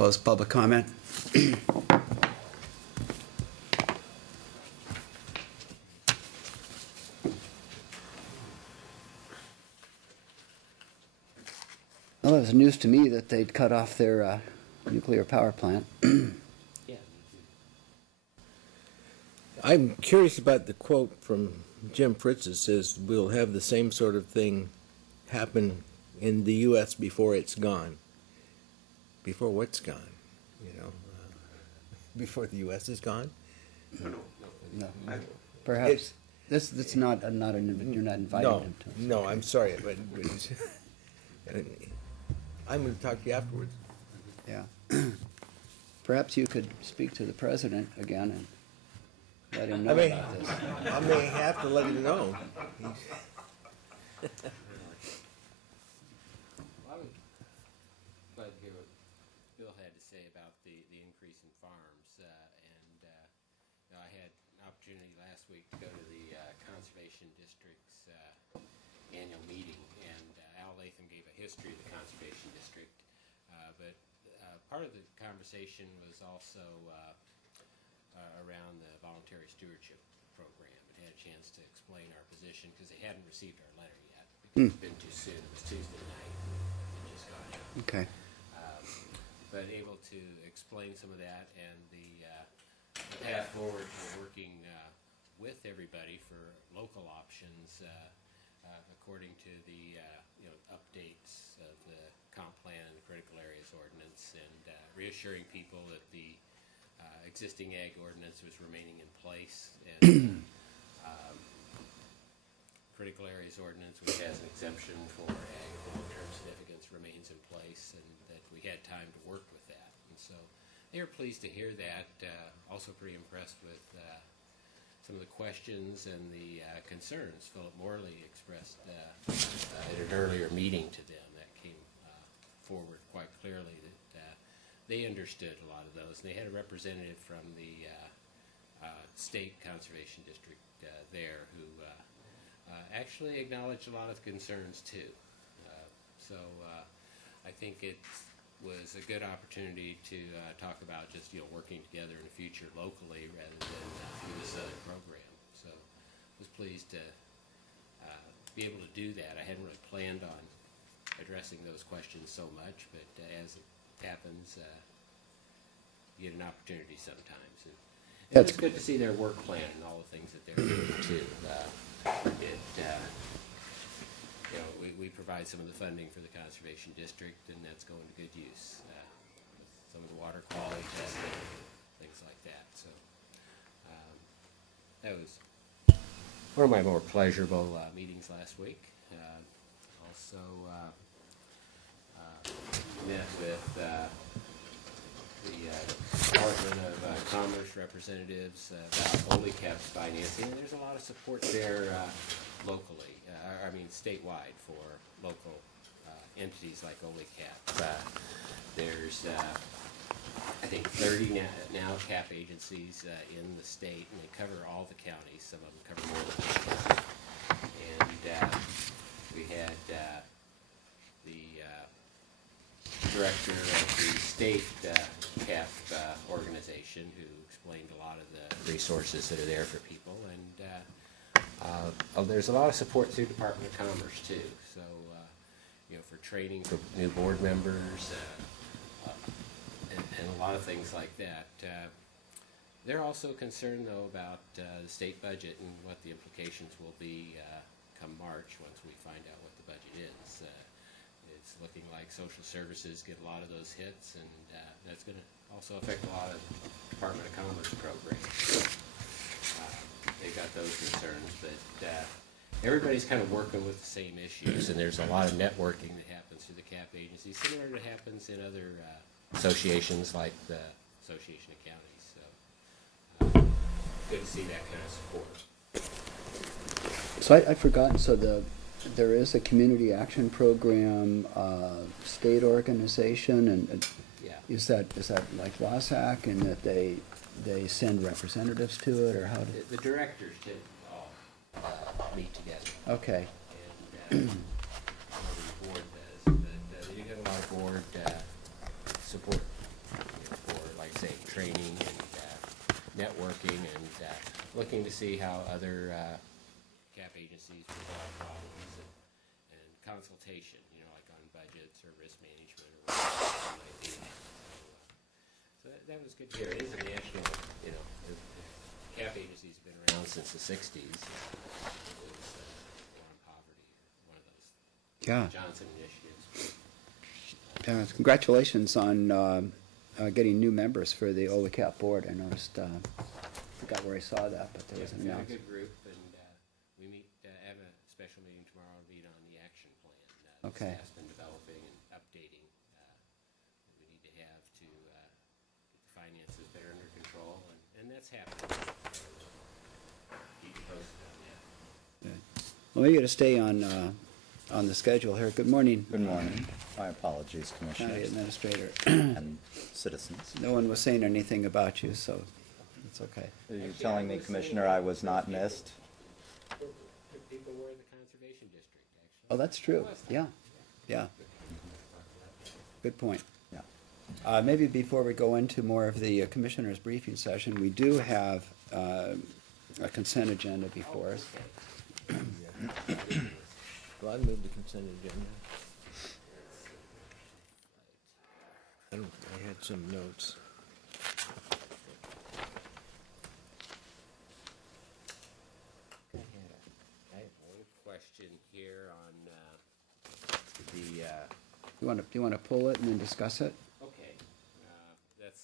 close public comment. Well, it was news to me that they'd cut off their nuclear power plant. Yeah. I'm curious about the quote from Jim Fritz that says we'll have the same sort of thing happen in the U.S. before it's gone. Before what's gone? Before the U.S. is gone? No. Perhaps that's not you're not inviting him to. No, I'm sorry, but I'm going to talk to you afterwards. Yeah. Perhaps you could speak to the president again and let him know about this. I may have to let him know. I was glad to hear what Bill had to say about the increase in farms. I had an opportunity last week to go to the Conservation District's annual meeting, and Al Latham gave a history of the Conservation District. But part of the conversation was also around the voluntary stewardship program. It had a chance to explain our position because they hadn't received our letter yet because it's been too soon. It was Tuesday night. It just got out. Okay. But able to explain some of that and the path forward for working with everybody for local options according to the updates of the comp plan and the critical areas ordinance, and reassuring people that the existing ag ordinance was remaining in place, and critical areas ordinance, which has an exemption for ag long-term significance, remains in place, and that we had time to work with that. And so they were pleased to hear that. Also pretty impressed with some of the questions and the concerns Philip Morley expressed at an earlier meeting to them. That came forward quite clearly that they understood a lot of those. And they had a representative from the state conservation district there who actually acknowledged a lot of concerns too. So I think it was a good opportunity to talk about just working together in the future locally rather than through this other program. So I was pleased to be able to do that. I hadn't really planned on addressing those questions so much, but as it happens, you get an opportunity sometimes. And it's good to see their work plan and all the things that they're doing too. We provide some of the funding for the Conservation District, and that's going to good use. Some of the water quality testing, things like that. So that was one of my more pleasurable meetings last week. Also met with the Department of Commerce representatives about OLECAP's financing. And there's a lot of support there locally, statewide for local entities like OLECAP. There's, I think, 30 now CAP agencies in the state, and they cover all the counties. Some of them cover more than one county. And we had the director of the state CAP organization who explained a lot of the resources that are there for people, and there's a lot of support through Department of Commerce too. So for training for new board members and a lot of things like that. They're also concerned though about the state budget and what the implications will be come March once we find out what the budget is. It's looking like social services get a lot of those hits, and that's going to also affect a lot of Department of Commerce programs. They've got those concerns, but everybody's kind of working with the same issues, and there's a lot of networking that happens through the CAP agency, similar to what happens in other associations like the Association of Counties. So good to see that kind of support. So I'd forgotten, so there is a community action program, state organization, and yeah. Is that like LASAC, and that they send representatives to it, or how do the directors too all meet together? Okay. And the board does, but you get a lot of board support say, training and networking and looking to see how other CAP agencies resolve problems and consultation, you know, like on budgets or risk management or whatever it might be. So that was good to hear. It is a national, you know, the CAP agencies have been around since the 60s. It was War on Poverty, one of those Johnson initiatives. Congratulations on getting new members for the OLECAP board. I noticed, I forgot where I saw that, but there was an We've got a announcement. good group, and we have a special meeting tomorrow to meet on the action plan. Okay. The staff's been developing and updating what we need to have to get the finances better under control, and that's happening. Keep you posted on that. Good. Well, maybe to stay on the schedule here. Good morning. Good morning. My apologies, County Commissioners Administrator. and citizens. No one was saying anything about you, so it's okay. Are you Actually, telling I me, was Commissioner, saying I was not missed? People were in the conservation district, actually. Oh, that's true. Yeah, yeah. Good point. Yeah. Maybe before we go into more of the commissioners' briefing session, we do have a consent agenda before us. Well, I move the consent agenda. I had some notes. I have one question here on the, Do you want to pull it and then discuss it? okay, let's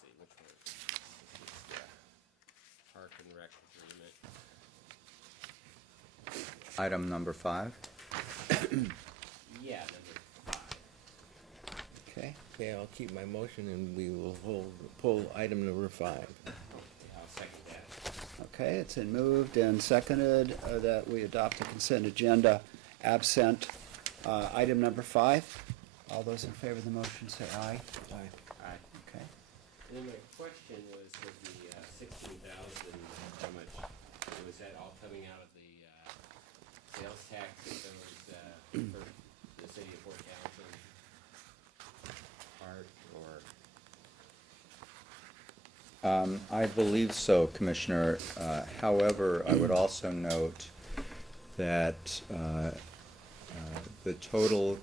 see, which one? This is Park and Rec Agreement. Item number 5. Yeah, number 5. Okay. Okay, I'll keep my motion and we will pull item number 5. Okay, I'll second that. Okay, it's been moved and seconded that we adopt the consent agenda absent item number 5. All those in favor of the motion say aye. Aye. Aye. Okay. And then my question was with the 16,000, how much, was that all coming out of the sales tax that those, for the city of Fort Townsend part, or? I believe so, Commissioner. However, I would also note that the total,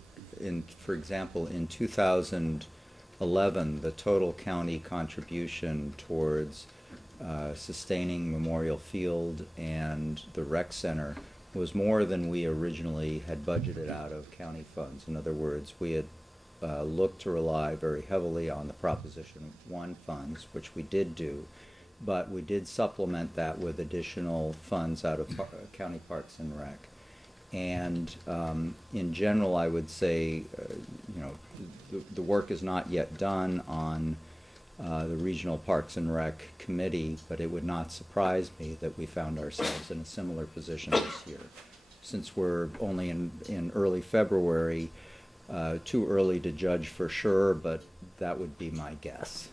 for example, in 2011, the total county contribution towards sustaining Memorial Field and the rec center was more than we originally had budgeted out of county funds. In other words, we had looked to rely very heavily on the Proposition 1 funds, which we did do, but we did supplement that with additional funds out of county parks and rec. And in general, I would say, the work is not yet done on the Regional Parks and Rec Committee, but it would not surprise me that we found ourselves in a similar position this year. Since we're only in early February, too early to judge for sure, but that would be my guess.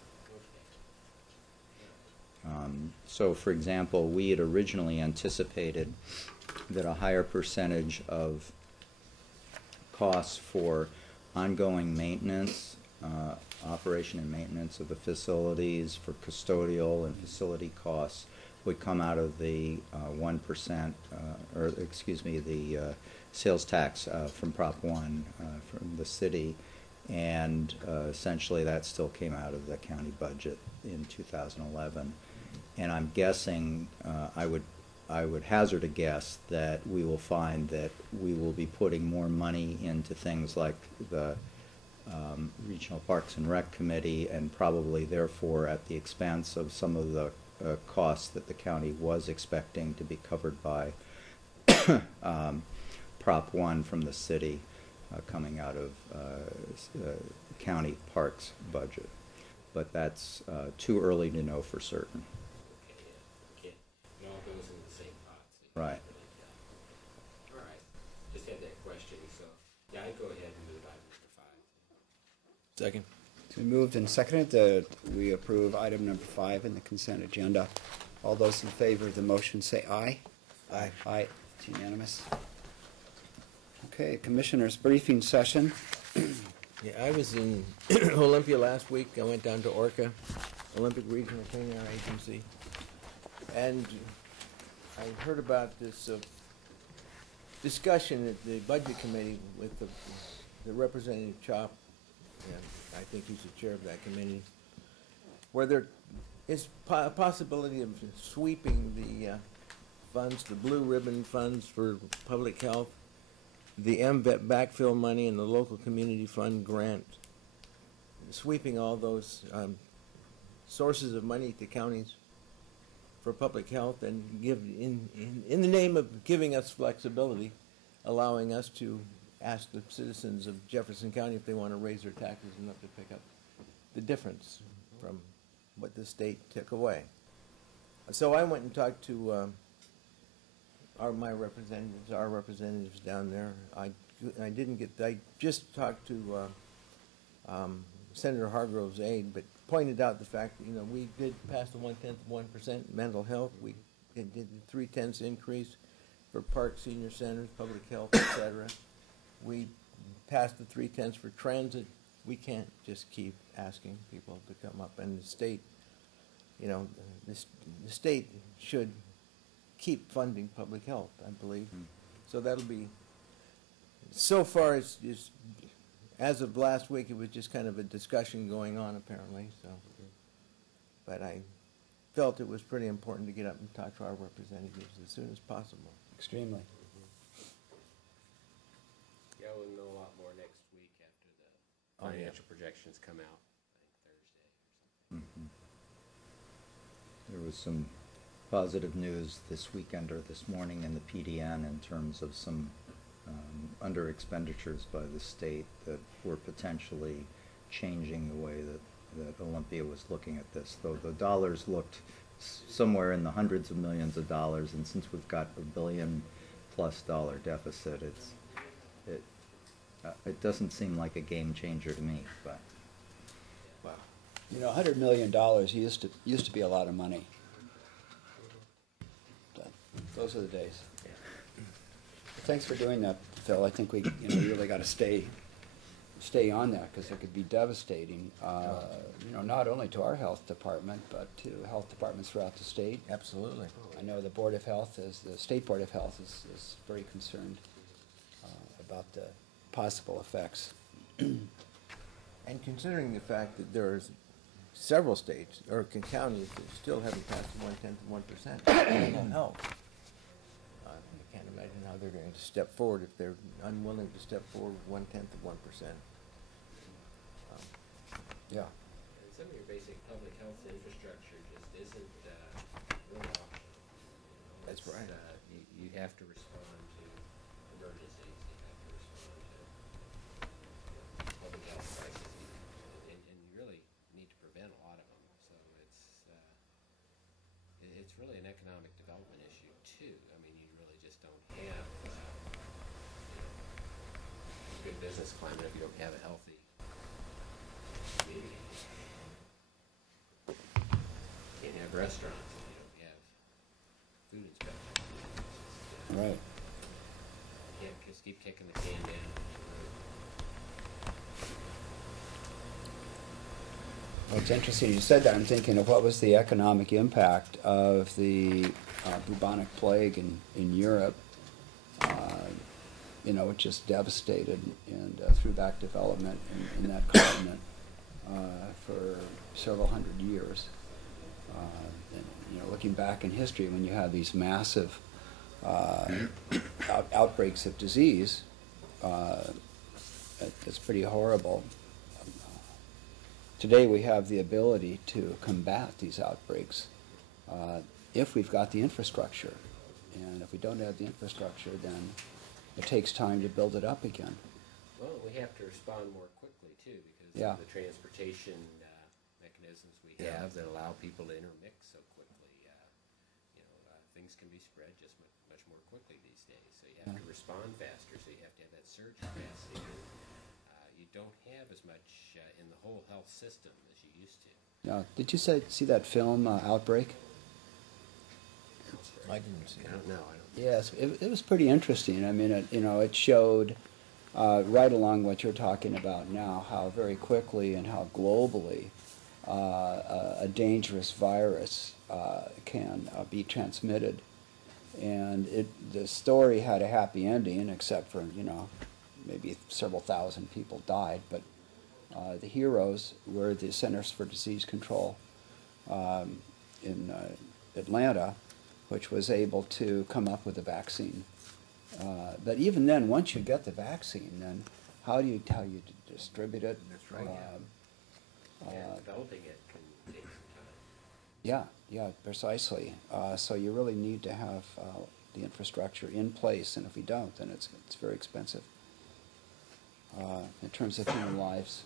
So, for example, we had originally anticipated that a higher percentage of costs for ongoing maintenance, operation and maintenance of the facilities, for custodial and facility costs would come out of the 1%, the sales tax from Prop 1 from the city, and essentially that still came out of the county budget in 2011. And I'm guessing, I would hazard a guess that we will find that we will be putting more money into things like the Regional Parks and Rec Committee, and probably therefore at the expense of some of the costs that the county was expecting to be covered by Prop 1 from the city coming out of county parks budget. But that's too early to know for certain. Okay, yeah. It all goes in the same pot. So Right. all right. Just had that question, so yeah, I'd go ahead and move item number 5. Second. It's been moved and seconded that we approve item number 5 in the consent agenda. All those in favor of the motion say aye. Aye. Aye. It's unanimous. Okay, Commissioners' briefing session. Yeah, I was in Olympia last week. I went down to Orca Olympic Regional Clean Air Agency. And I heard about this discussion at the Budget Committee with the Representative Chop, and I think he's the chair of that committee, where there is a possibility of sweeping the funds, the blue ribbon funds for public health, the MVET backfill money, and the local community fund grant, sweeping all those sources of money to counties for public health, and give in the name of giving us flexibility, allowing us to ask the citizens of Jefferson County if they want to raise their taxes enough to pick up the difference from what the state took away. So I went and talked to our representatives down there. I just talked to Senator Hargrove's aide, but pointed out the fact that, we did pass the 0.1% mental health. We did the 0.3 increase for parks, senior centers, public health, etc. We passed the 0.3 for transit. We can't just keep asking people to come up, and the state, the state should keep funding public health, I believe. So that'll be, so far as of last week, it was just kind of a discussion going on, apparently. So, but I felt it was pretty important to get up and talk to our representatives as soon as possible. Extremely. Yeah, we'll know a lot more next week after the Oh, yeah. financial projections come out, I think Thursday or something. There was some positive news this weekend or this morning in the PDN in terms of some under expenditures by the state that were potentially changing the way that Olympia was looking at this. Though the dollars looked somewhere in the hundreds of millions of dollars, and since we've got $1 billion+ deficit, it doesn't seem like a game changer to me. But wow, $100 million used to be a lot of money. Those are the days. Thanks for doing that, Phil. I think we really got to stay on that, because it could be devastating. Not only to our health department, but to health departments throughout the state. Absolutely. I know the Board of Health, the State Board of Health, is very concerned about the possible effects. And considering the fact that there's several states or counties that still haven't passed the 0.1% mental health, I can't imagine how they're going to step forward if they're unwilling to step forward 0.1%. Yeah. And some of your basic public health infrastructure just isn't real option. That's right. You have to respond to emergencies. You have to respond to public health crises, and you really need to prevent a lot of them. So it's really an economic development issue too. I mean, you really just don't have a good business climate if you don't have a healthy community. Can't have restaurants if you don't have food inspectors. Right. You can't just keep kicking the can down. Well, it's interesting you said that. I'm thinking of what was the economic impact of the bubonic plague in Europe. It just devastated and threw back development in that continent for several hundred years. Looking back in history, when you have these massive outbreaks of disease, it's pretty horrible. Today we have the ability to combat these outbreaks if we've got the infrastructure. And if we don't have the infrastructure, then it takes time to build it up again. Well, we have to respond more quickly too, because Yeah. of the transportation mechanisms we have that allow people to intermix so quickly. Things can be spread just much more quickly these days. So you have to respond faster. So you have to have that surge capacity. You don't have as much in the whole health system as you used to. Now, did you see that film, Outbreak? I didn't see I don't know. Yes, it was pretty interesting. I mean, it showed right along what you're talking about now, how very quickly and how globally a dangerous virus can be transmitted. And the story had a happy ending, except for, maybe several thousand people died. But the heroes were the Centers for Disease Control in Atlanta, which was able to come up with a vaccine. But even then, once you get the vaccine, then how do you distribute it? That's right. Developing it can take some time. Yeah, precisely. So you really need to have the infrastructure in place, and if we don't, then it's very expensive in terms of human lives.